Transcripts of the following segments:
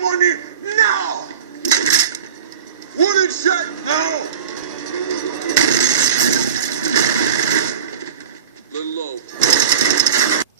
money now! Wooden shut now! Little low.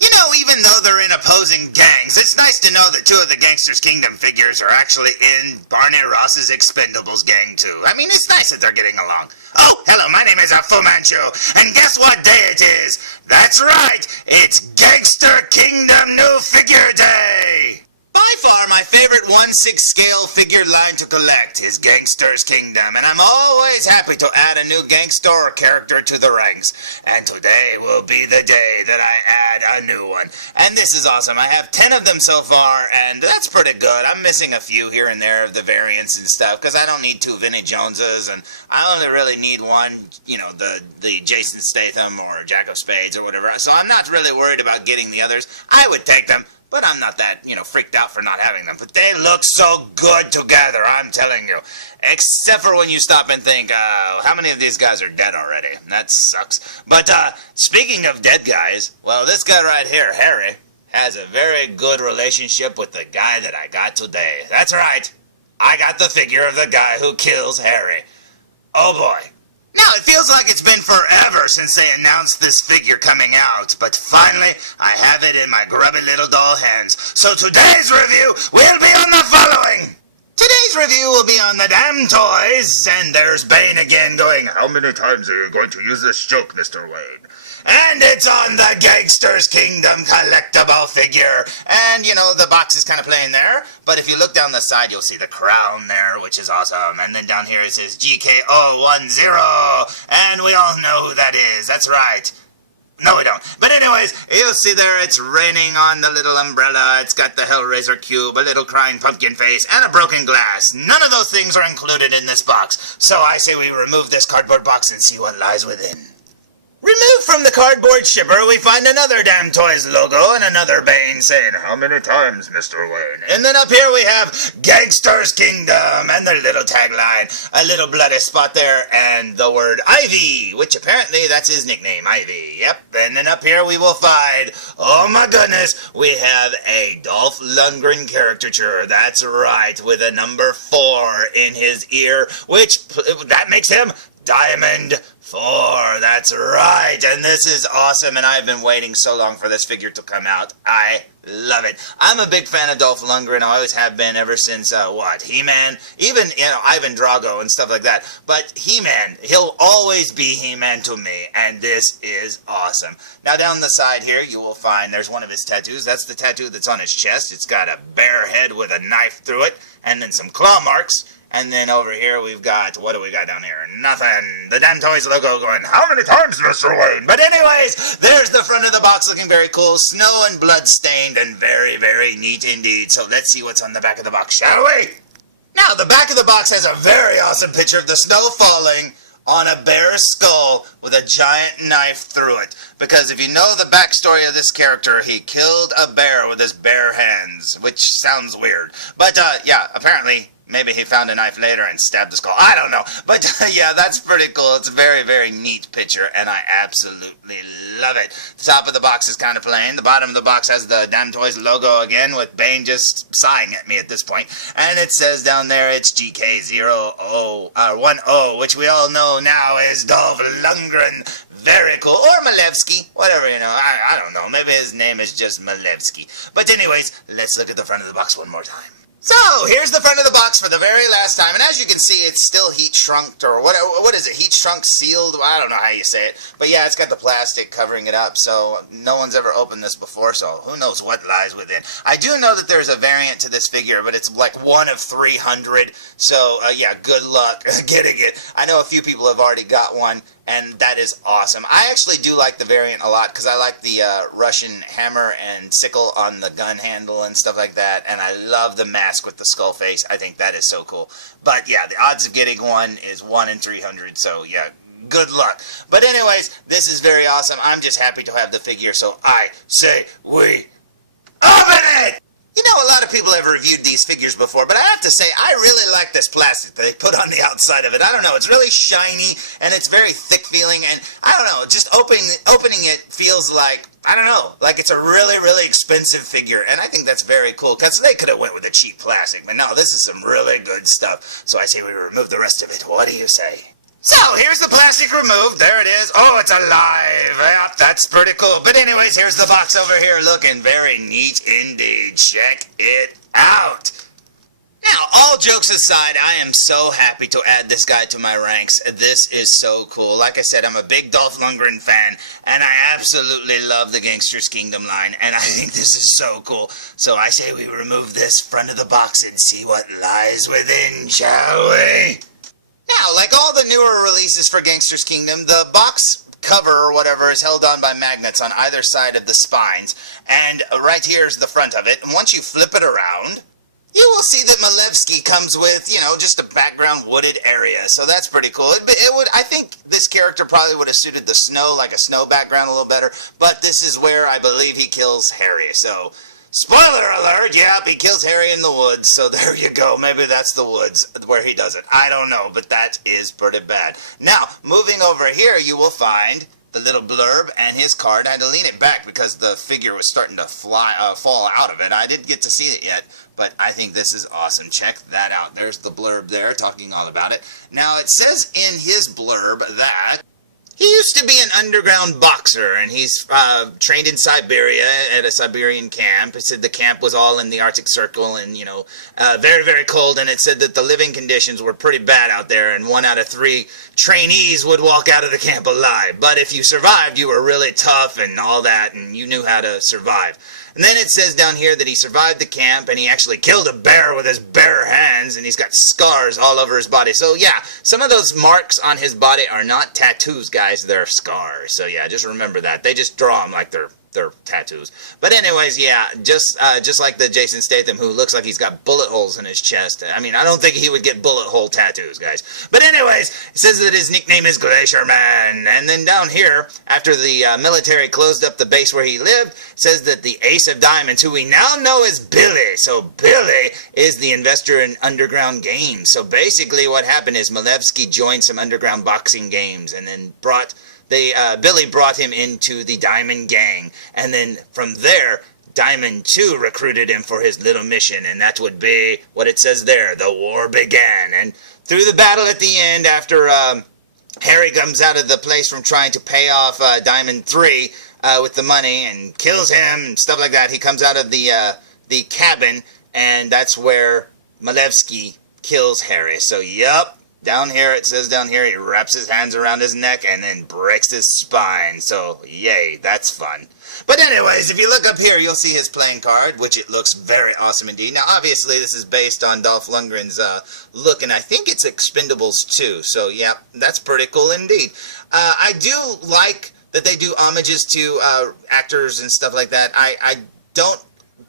You know, even though they're in opposing gangs, it's nice to know that two of the Gangsters Kingdom figures are actually in Barney Ross's Expendables gang too. I mean, it's nice that they're getting along. Oh, hello, my name is Fu Manchu, and guess what day it is? That's right, it's Gangster Kingdom New Figure Day! By far my favorite 1/6 scale figure line to collect is Gangsters Kingdom, and I'm always happy to add a new gangster character to the ranks. And today will be the day that I add a new one. And this is awesome. I have 10 of them so far, and that's pretty good. I'm missing a few here and there of the variants and stuff, because I don't need 2 Vinnie Joneses, and I only really need one, you know, the Jason Statham or Jack of Spades or whatever. So I'm not really worried about getting the others. I would take them. But I'm not that, you know, freaked out for not having them. But they look so good together, I'm telling you. Except for when you stop and think, how many of these guys are dead already? That sucks. But, speaking of dead guys, well, this guy right here, Harry, has a very good relationship with the guy that I got today. That's right. I got the figure of the guy who kills Harry. Oh, boy. Now, it feels like it's been forever since they announced this figure coming out, but finally, I have it in my grubby little doll hands. So today's review will be on the following. Today's review will be on the damn toys, and there's Bane again going, "How many times are you going to use this joke, Mr. Wayne?" And it's on the Gangsters Kingdom collectible figure. And, you know, the box is kind of plain there. But if you look down the side, you'll see the crown there, which is awesome. And then down here it says GK010. And we all know who that is. That's right. No, we don't. But anyways, you'll see there it's raining on the little umbrella. It's got the Hellraiser cube, a little crying pumpkin face, and a broken glass. None of those things are included in this box. So I say we remove this cardboard box and see what lies within. Removed from the cardboard shipper, we find another Damn Toys logo and another Bane saying, "How many times, Mr. Wayne?" And then up here we have Gangsters Kingdom and their little tagline, a little bloody spot there, and the word Ivy, which apparently that's his nickname, Ivy. Yep. And then up here we will find, oh my goodness, we have a Dolph Lundgren caricature. That's right, with a number 4 in his ear, which that makes him Diamond 4, that's right, and this is awesome, and I've been waiting so long for this figure to come out. I love it. I'm a big fan of Dolph Lundgren. I always have been ever since, He-Man, even, you know, Ivan Drago and stuff like that. But He-Man, he'll always be He-Man to me, and this is awesome. Now down the side here, you will find there's one of his tattoos. That's the tattoo that's on his chest. It's got a bear head with a knife through it, and then some claw marks. And then over here we've got, what do we got down here? Nothing. The Damn Toys logo going, "How many times, Mr. Wayne?" But anyways, there's the front of the box looking very cool. Snow and blood stained and very, very neat indeed. So let's see what's on the back of the box, shall we? Now, the back of the box has a very awesome picture of the snow falling on a bear's skull with a giant knife through it. Because if you know the backstory of this character, he killed a bear with his bare hands, which sounds weird. But, yeah, apparently maybe he found a knife later and stabbed the skull. I don't know. But, yeah, that's pretty cool. It's a very, very neat picture, and I absolutely love it. The top of the box is kind of plain. The bottom of the box has the Damn Toys logo again, with Bane just sighing at me at this point. And it says down there it's GK010, which we all know now is Dolph Lundgren. Very cool. Or Milevsky. Whatever, you know. I don't know. Maybe his name is just Milevsky. But anyways, let's look at the front of the box one more time. So, here's the front of the box for the very last time, and as you can see, it's still heat shrunked, or what is it, heat shrunk sealed? I don't know how you say it, but yeah, it's got the plastic covering it up, so no one's ever opened this before, so who knows what lies within. I do know that there's a variant to this figure, but it's like 1 of 300, so yeah, good luck getting it. I know a few people have already got one, and that is awesome. I actually do like the variant a lot, because I like the Russian hammer and sickle on the gun handle and stuff like that, and I love the mask with the skull face. I think that is so cool. But yeah, the odds of getting one is 1 in 300, so yeah, good luck. But anyways, this is very awesome. I'm just happy to have the figure, so I say we open it! You know, a lot of people people have reviewed these figures before, but I have to say, I really like this plastic that they put on the outside of it. I don't know, it's really shiny, and it's very thick feeling, and I don't know, just opening it feels like, I don't know, like it's a really, really expensive figure, and I think that's very cool, because they could have went with a cheap plastic, but no, this is some really good stuff, so I say we remove the rest of it. What do you say? So, here's the plastic removed. There it is. Oh, it's alive. Yeah, that's pretty cool. But anyways, here's the box over here looking very neat indeed. Check it out. Now, all jokes aside, I am so happy to add this guy to my ranks. This is so cool. Like I said, I'm a big Dolph Lundgren fan, and I absolutely love the Gangsters Kingdom line, and I think this is so cool. So I say we remove this front of the box and see what lies within, shall we? Now, like all the newer releases for Gangsters Kingdom, the box cover or whatever is held on by magnets on either side of the spines, and right here is the front of it, and once you flip it around, you will see that Milevsky comes with, you know, just a background wooded area, so that's pretty cool. I think this character probably would have suited the snow, like a snow background a little better, but this is where I believe he kills Harry, so spoiler alert, yep, he kills Harry in the woods, so there you go. Maybe that's the woods where he does it. I don't know, but that is pretty bad. Now, moving over here, you will find the little blurb and his card. I had to lean it back because the figure was starting to fall out of it. I didn't get to see it yet, but I think this is awesome. Check that out. There's the blurb there, talking all about it. Now, it says in his blurb that he used to be an underground boxer, and he's trained in Siberia at a Siberian camp. It said the camp was all in the Arctic Circle and, you know, very, very cold, and it said that the living conditions were pretty bad out there, and 1 out of 3 trainees would walk out of the camp alive. But if you survived, you were really tough and all that, and you knew how to survive. And then it says down here that he survived the camp, and he actually killed a bear with his bare hands, and he's got scars all over his body. So yeah, some of those marks on his body are not tattoos, guys, they're scars. So yeah, just remember that. They just draw them like they're tattoos. But anyways, yeah, just like the Jason Statham, who looks like he's got bullet holes in his chest. I mean, I don't think he would get bullet hole tattoos, guys. But anyways, it says that his nickname is Glacier Man. And then down here, after the military closed up the base where he lived, it says that the Ace of Diamonds, who we now know as Billy. So Billy is the investor in underground games. So basically what happened is Milevsky joined some underground boxing games and then Billy brought him into the Diamond Gang, and then from there, Diamond 2 recruited him for his little mission, and that would be what it says there, the war began. And through the battle at the end, after Harry comes out of the place from trying to pay off Diamond 3 with the money and kills him and stuff like that, he comes out of the cabin, and that's where Milevsky kills Harry. So, yup. Down here, it says down here, he wraps his hands around his neck and then breaks his spine. So, yay, that's fun. But anyways, if you look up here, you'll see his playing card, which it looks very awesome indeed. Now, obviously, this is based on Dolph Lundgren's look, and I think it's Expendables too. So, yeah, that's pretty cool indeed. I do like that they do homages to actors and stuff like that. I don't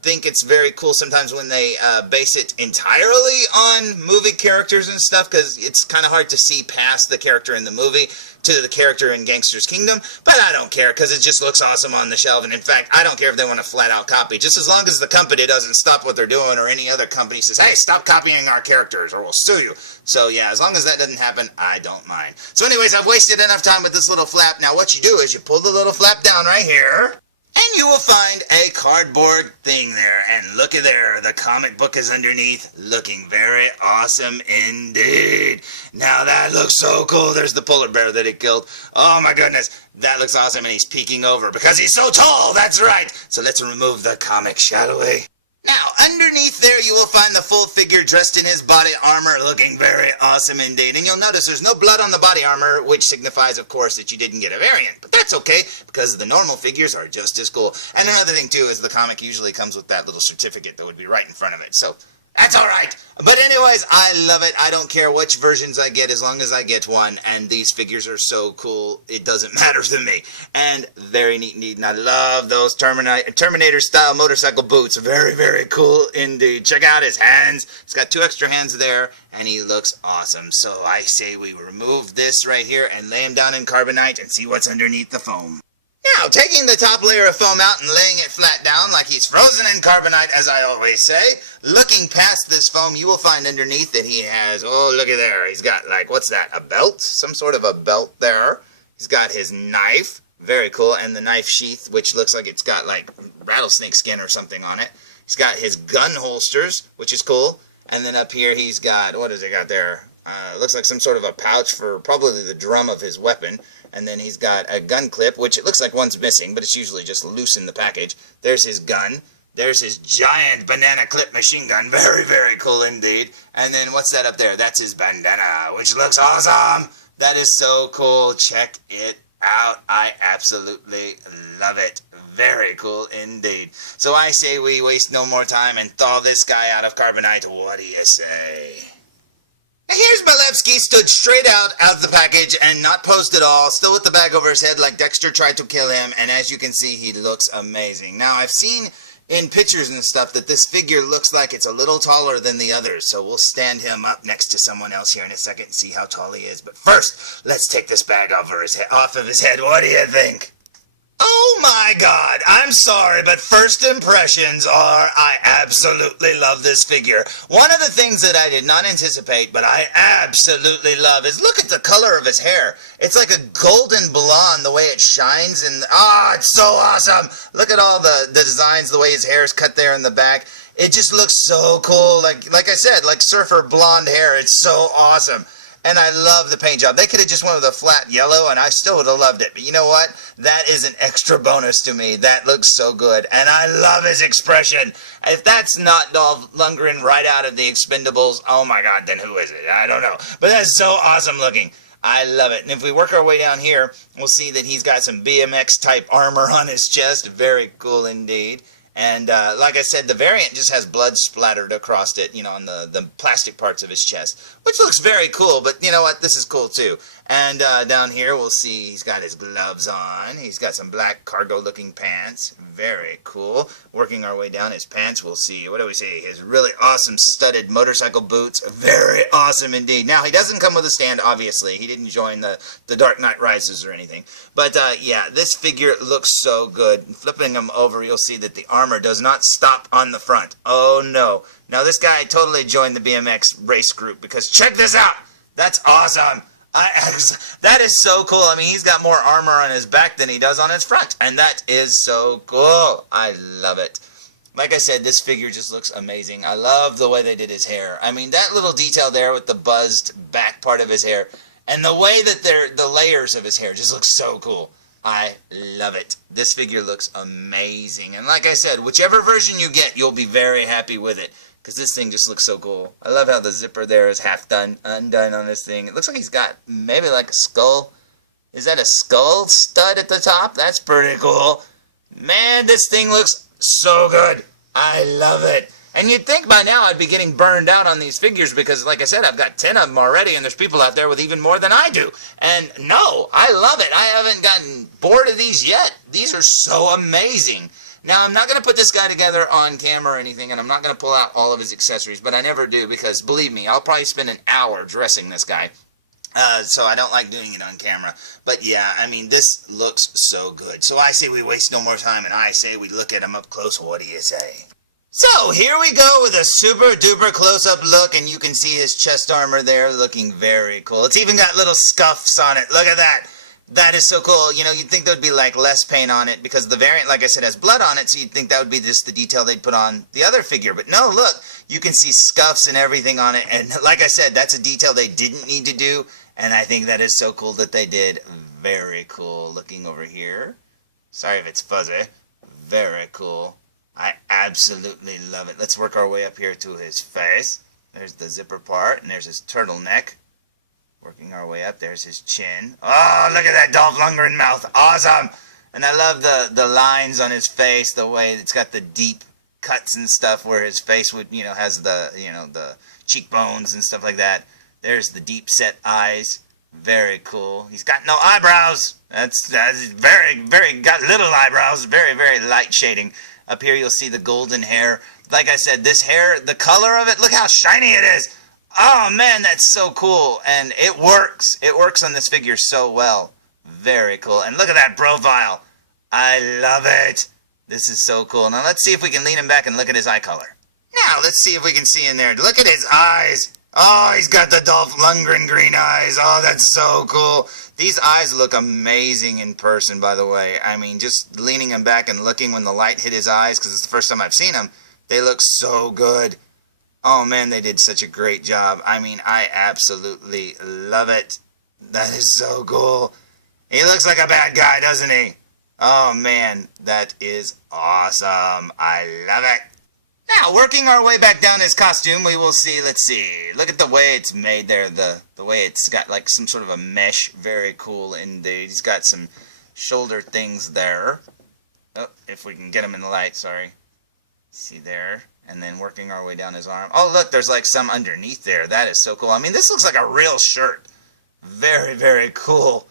think it's very cool sometimes when they base it entirely on movie characters and stuff, because it's kind of hard to see past the character in the movie to the character in Gangsters Kingdom, but I don't care, because it just looks awesome on the shelf, and in fact, I don't care if they want a flat-out copy, just as long as the company doesn't stop what they're doing, or any other company says, hey, stop copying our characters, or we'll sue you. So yeah, as long as that doesn't happen, I don't mind. So anyways, I've wasted enough time with this little flap. Now what you do is you pull the little flap down right here, and you will find a cardboard thing there. And look at there, the comic book is underneath, looking very awesome indeed. Now that looks so cool. There's the polar bear that he killed. Oh my goodness, that looks awesome, and he's peeking over because he's so tall, that's right. So let's remove the comic, shall we? Now, underneath there you will find the full figure dressed in his body armor, looking very awesome indeed. And you'll notice there's no blood on the body armor, which signifies, of course, that you didn't get a variant. But that's okay, because the normal figures are just as cool. And another thing, too, is the comic usually comes with that little certificate that would be right in front of it. So, that's alright. But anyways, I love it. I don't care which versions I get as long as I get one. And these figures are so cool, it doesn't matter to me. And very neat indeed. And I love those Terminator-style motorcycle boots. Very, very cool indeed. Check out his hands. He's got 2 extra hands there, and he looks awesome. So I say we remove this right here and lay him down in carbonite and see what's underneath the foam. Now, taking the top layer of foam out and laying it flat down like he's frozen in carbonite, as I always say, looking past this foam, you will find underneath that he has, oh, looky there, he's got, like, what's that, a belt? Some sort of a belt there. He's got his knife, very cool, and the knife sheath, which looks like it's got, like, rattlesnake skin or something on it. He's got his gun holsters, which is cool, and then up here he's got, what has he got there? Looks like some sort of a pouch for probably the drum of his weapon. And then he's got a gun clip, which it looks like one's missing, but it's usually just loose in the package. There's his gun. There's his giant banana clip machine gun. Very, very cool indeed. And then what's that up there? That's his bandana, which looks awesome. That is so cool. Check it out. I absolutely love it. Very cool indeed. So I say we waste no more time and thaw this guy out of carbonite. What do you say? Here's Milevsky, stood straight out of the package and not posed at all, still with the bag over his head like Dexter tried to kill him, and as you can see, he looks amazing. Now, I've seen in pictures and stuff that this figure looks like it's a little taller than the others, so we'll stand him up next to someone else here in a second and see how tall he is. But first, let's take this bag off of his head. What do you think? Oh my God, I'm sorry, but first impressions are I absolutely love this figure. One of the things that I did not anticipate, but I absolutely love is look at the color of his hair. It's like a golden blonde, the way it shines, and it's so awesome. Look at all the designs, the way his hair is cut there in the back. It just looks so cool, like I said, like surfer blonde hair. It's so awesome. And I love the paint job. They could have just went with a flat yellow, and I still would have loved it. But you know what? That is an extra bonus to me. That looks so good. And I love his expression. If that's not Dolph Lundgren right out of the Expendables, oh my God, then who is it? I don't know. But that's so awesome looking. I love it. And if we work our way down here, we'll see that he's got some BMX-type armor on his chest. Very cool indeed. And like I said, the variant just has blood splattered across it, you know, on the plastic parts of his chest, which looks very cool, but you know what? This is cool too. And down here, we'll see he's got his gloves on. He's got some black cargo-looking pants. Very cool. Working our way down his pants, we'll see, what do we see? His really awesome studded motorcycle boots. Very awesome indeed. Now, he doesn't come with a stand, obviously. He didn't join the Dark Knight Rises or anything. But, yeah, this figure looks so good. Flipping him over, you'll see that the armor does not stop on the front. Oh, no. Now, this guy totally joined the BMX race group because check this out. That's awesome. That is so cool. I mean, he's got more armor on his back than he does on his front. And that is so cool. I love it. Like I said, this figure just looks amazing. I love the way they did his hair. I mean, that little detail there with the buzzed back part of his hair and the way that the layers of his hair just looks so cool. I love it. This figure looks amazing. And like I said, whichever version you get, you'll be very happy with it. Because this thing just looks so cool. I love how the zipper there is half undone on this thing. It looks like he's got maybe like a skull. Is that a skull stud at the top? That's pretty cool. Man, this thing looks so good. I love it. And you'd think by now I'd be getting burned out on these figures because, like I said, I've got 10 of them already, and there's people out there with even more than I do. And no, I love it. I haven't gotten bored of these yet. These are so amazing. Now, I'm not going to put this guy together on camera or anything, and I'm not going to pull out all of his accessories, but I never do because, believe me, I'll probably spend an hour dressing this guy. So I don't like doing it on camera. But yeah, I mean, this looks so good. So I say we waste no more time, and I say we look at him up close. What do you say? So here we go with a super duper close-up look, and you can see his chest armor there looking very cool. It's even got little scuffs on it. Look at that. That is so cool. You know, you'd think there would be like less paint on it because the variant, like I said, has blood on it, so you'd think that would be just the detail they'd put on the other figure. But no, look, you can see scuffs and everything on it, and like I said, that's a detail they didn't need to do, and I think that is so cool that they did. Very cool. Looking over here. Sorry if it's fuzzy. Very cool. I absolutely love it. Let's work our way up here to his face. There's the zipper part, and there's his turtleneck. Working our way up, there's his chin. Oh, look at that Dolph Lundgren mouth. Awesome. And I love the lines on his face, the way it's got the deep cuts and stuff where his face would, you know, has the, you know, the cheekbones and stuff like that. There's the deep set eyes. Very cool. He's got no eyebrows. That's very got little eyebrows. Very, very light shading. Up here you'll see the golden hair. Like I said, this hair, the color of it, look how shiny it is. Oh man, that's so cool, and it works. It works on this figure so well. Very cool. And look at that profile. I love it. This is so cool. Now let's see if we can lean him back and look at his eye color. Now let's see if we can see in there. Look at his eyes. Oh, he's got the Dolph Lundgren green eyes. Oh, that's so cool. These eyes look amazing in person, by the way. I mean, just leaning him back and looking when the light hit his eyes, because it's the first time I've seen him, they look so good. Oh, man, they did such a great job. I mean, I absolutely love it. That is so cool. He looks like a bad guy, doesn't he? Oh, man, that is awesome. I love it. Now, working our way back down his costume, we will see, let's see, look at the way it's made there, the way it's got like some sort of a mesh, very cool indeed. He's got some shoulder things there. Oh, if we can get him in the light, sorry. See there, and then working our way down his arm. Oh, look, there's like some underneath there. That is so cool. I mean, this looks like a real shirt. Very, very cool.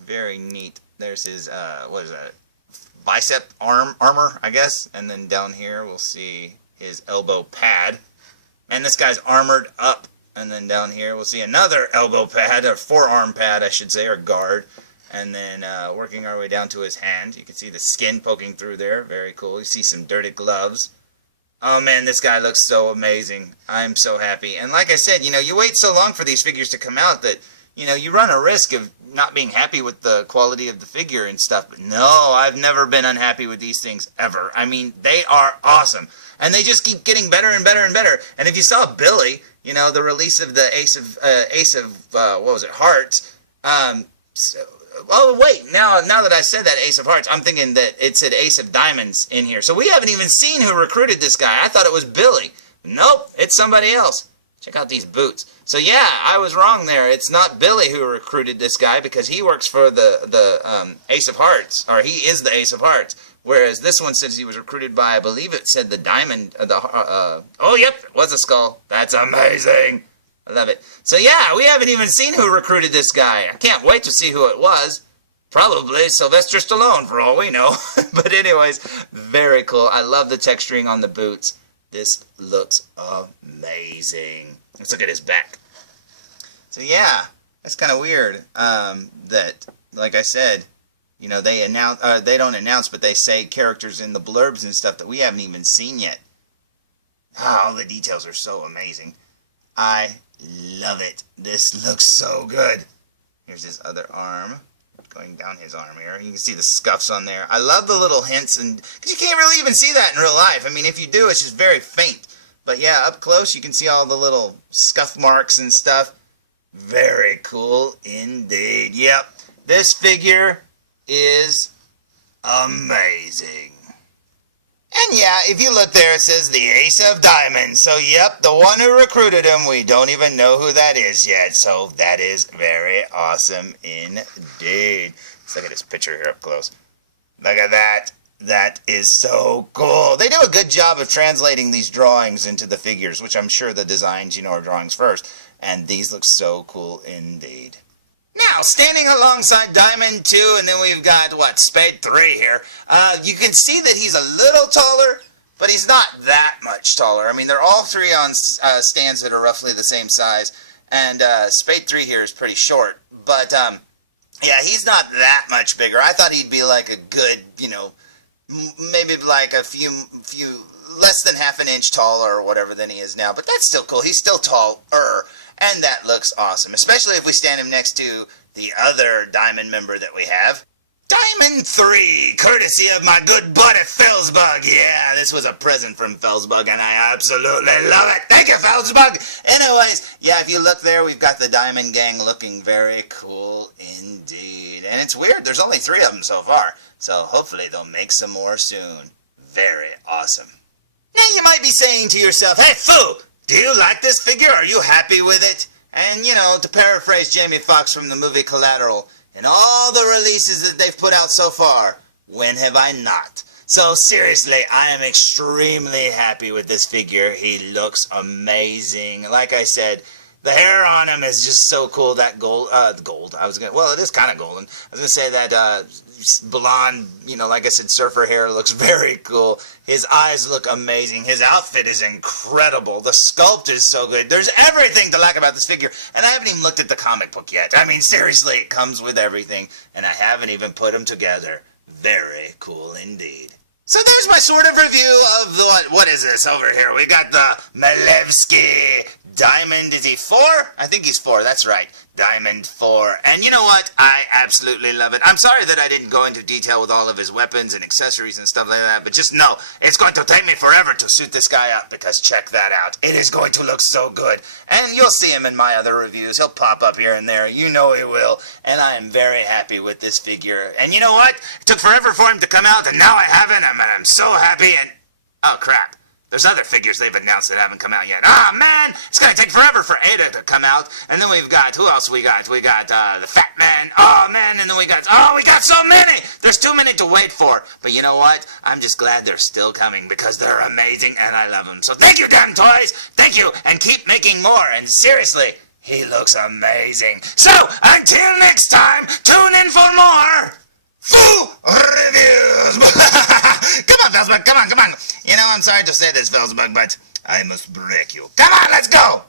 Very neat. There's his, what is that? Bicep armor, I guess, and then down here we'll see his elbow pad, and this guy's armored up, and then down here we'll see another elbow pad, or forearm pad I should say, or guard, and then working our way down to his hand, you can see the skin poking through there, very cool. You see some dirty gloves. Oh man, this guy looks so amazing. I'm so happy, and like I said, you know, you wait so long for these figures to come out that, you know, you run a risk of not being happy with the quality of the figure and stuff, but no, I've never been unhappy with these things ever. I mean, they are awesome, and they just keep getting better and better and better. And if you saw Billy, you know, the release of the Ace of what was it, Hearts? Oh wait, now that I said that Ace of Hearts, I'm thinking that it said Ace of Diamonds in here. So we haven't even seen who recruited this guy. I thought it was Billy. Nope, it's somebody else. Check out these boots. So yeah, I was wrong there. It's not Billy who recruited this guy, because he works for the Ace of Hearts, or he is the Ace of Hearts. Whereas this one says he was recruited by, I believe it said the Diamond. Oh yep, it was a skull. That's amazing. I love it. So yeah, we haven't even seen who recruited this guy. I can't wait to see who it was. Probably Sylvester Stallone, for all we know. But anyways, very cool. I love the texturing on the boots. This looks amazing. Let's look at his back. So yeah, that's kind of weird that, like I said, you know, they don't announce, but they say characters in the blurbs and stuff that we haven't even seen yet. Ah, all the details are so amazing. I love it. This looks so good. Here's his other arm. Going down his arm here. You can see the scuffs on there. I love the little hints, and because you can't really even see that in real life. I mean, if you do, it's just very faint. But yeah, up close, you can see all the little scuff marks and stuff. Very cool indeed. Yep, this figure is amazing. And yeah, if you look there, it says the Ace of Diamonds. So yep, the one who recruited him, we don't even know who that is yet. So that is very awesome indeed. Let's look at this picture here up close. Look at that. That is so cool. They do a good job of translating these drawings into the figures, which I'm sure the designs, you know, are drawings first. And these look so cool indeed. Now, standing alongside Diamond 2, and then we've got, what, Spade 3 here. You can see that he's a little taller, but he's not that much taller. I mean, they're all three on stands that are roughly the same size. And Spade 3 here is pretty short. But, yeah, he's not that much bigger. I thought he'd be like a good, you know, maybe like a few less than half an inch taller or whatever than he is now. But that's still cool. He's still taller. And that looks awesome, especially if we stand him next to the other Diamond member that we have. Diamond 3, courtesy of my good buddy Felzbug. Yeah, this was a present from Felzbug, and I absolutely love it. Thank you, Felzbug. Anyways, yeah, if you look there, we've got the Diamond Gang looking very cool indeed. And it's weird, there's only 3 of them so far, so hopefully they'll make some more soon. Very awesome. Now you might be saying to yourself, hey, Foo! Do you like this figure? Are you happy with it? And, you know, to paraphrase Jamie Foxx from the movie Collateral, in all the releases that they've put out so far, when have I not? So, seriously, I am extremely happy with this figure. He looks amazing. Like I said, the hair on him is just so cool. That gold, well, it is kind of golden. I was going to say that blonde, you know, like I said, surfer hair looks very cool. His eyes look amazing. His outfit is incredible. The sculpt is so good. There's everything to like about this figure. And I haven't even looked at the comic book yet. I mean, seriously, it comes with everything. And I haven't even put them together. Very cool indeed. So there's my sort of review of the, what is this over here? We got the Milevsky Diamond. Is he 4? I think he's 4, that's right. Diamond 4. And you know what? I absolutely love it. I'm sorry that I didn't go into detail with all of his weapons and accessories and stuff like that, but just know, it's going to take me forever to suit this guy up, because check that out. It is going to look so good. And you'll see him in my other reviews. He'll pop up here and there. You know he will. And I am very happy with this figure. And you know what? It took forever for him to come out, and now I have it, and I'm so happy, and... oh, crap. There's other figures they've announced that haven't come out yet. Ah, man! It's gonna take forever for Ada to come out. And then we've got, who else we got? We got, the Fat Man. Oh, man, and then we got so many! There's too many to wait for. But you know what? I'm just glad they're still coming, because they're amazing, and I love them. So thank you, damn toys! Thank you, and keep making more. And seriously, he looks amazing. So, until next time, tune in for more... full reviews! Come on, felzbug, come on. You know, I'm sorry to say this, felzbug, but I must break you. Come on, let's go!